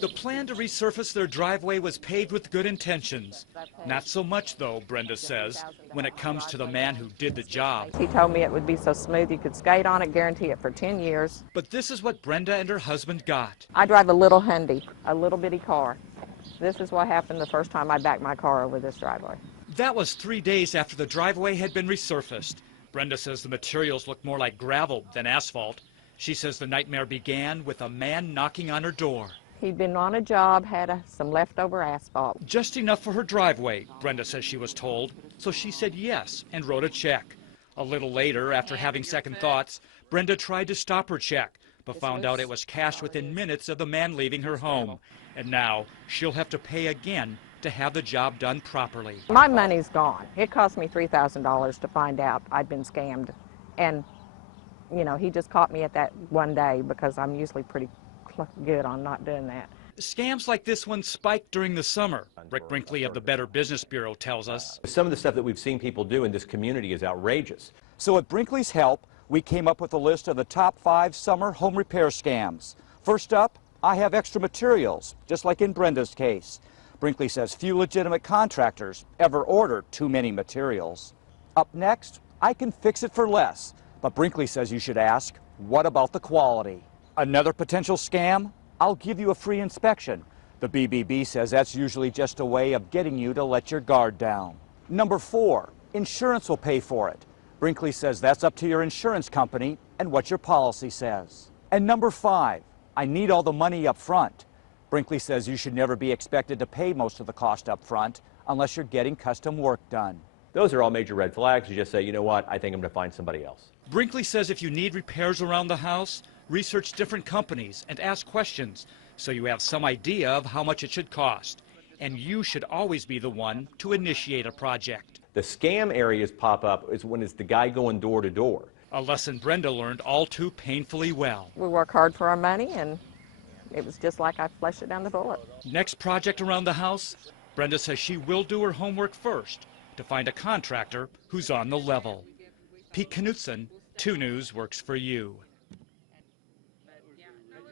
The plan to resurface their driveway was paved with good intentions. Not so much, though, Brenda says, when it comes to the man who did the job. He told me it would be so smooth you could skate on it, guarantee it for 10 years. But this is what Brenda and her husband got. I drive a little Hyundai, a little bitty car. This is what happened the first time I backed my car over this driveway. That was 3 days after the driveway had been resurfaced. Brenda says the materials look more like gravel than asphalt. She says the nightmare began with a man knocking on her door. He'd been on a job, had some leftover asphalt. Just enough for her driveway, Brenda says she was told, so she said yes and wrote a check. A little later, after having second thoughts, Brenda tried to stop her check, but found out it was cashed within minutes of the man leaving her home. And now she'll have to pay again to have the job done properly. My money's gone. It cost me $3,000 to find out I'd been scammed. And, you know, he just caught me at that one day because I'm usually pretty good on not doing that. Scams like this one spiked during the summer. Rick Brinkley of the Better Business Bureau tells us. Some of the stuff that we've seen people do in this community is outrageous. So with Brinkley's help, we came up with a list of the top 5 summer home repair scams. First up, I have extra materials, just like in Brenda's case. Brinkley says few legitimate contractors ever order too many materials. Up next, I can fix it for less, but Brinkley says you should ask, what about the quality? Another potential scam? I'll give you a free inspection. The BBB says that's usually just a way of getting you to let your guard down. Number 4, insurance will pay for it. Brinkley says that's up to your insurance company and what your policy says. And number 5, I need all the money up front. Brinkley says you should never be expected to pay most of the cost up front unless you're getting custom work done. Those are all major red flags. You just say, you know what, I think I'm going to find somebody else. Brinkley says if you need repairs around the house, research different companies and ask questions so you have some idea of how much it should cost. And you should always be the one to initiate a project. The scam areas pop up is when it's the guy going door to door. A lesson Brenda learned all too painfully well. We work hard for our money, and it was just like I flushed it down the toilet. Next project around the house, Brenda says she will do her homework first to find a contractor who's on the level. Pete Knutson, 2 News works for you.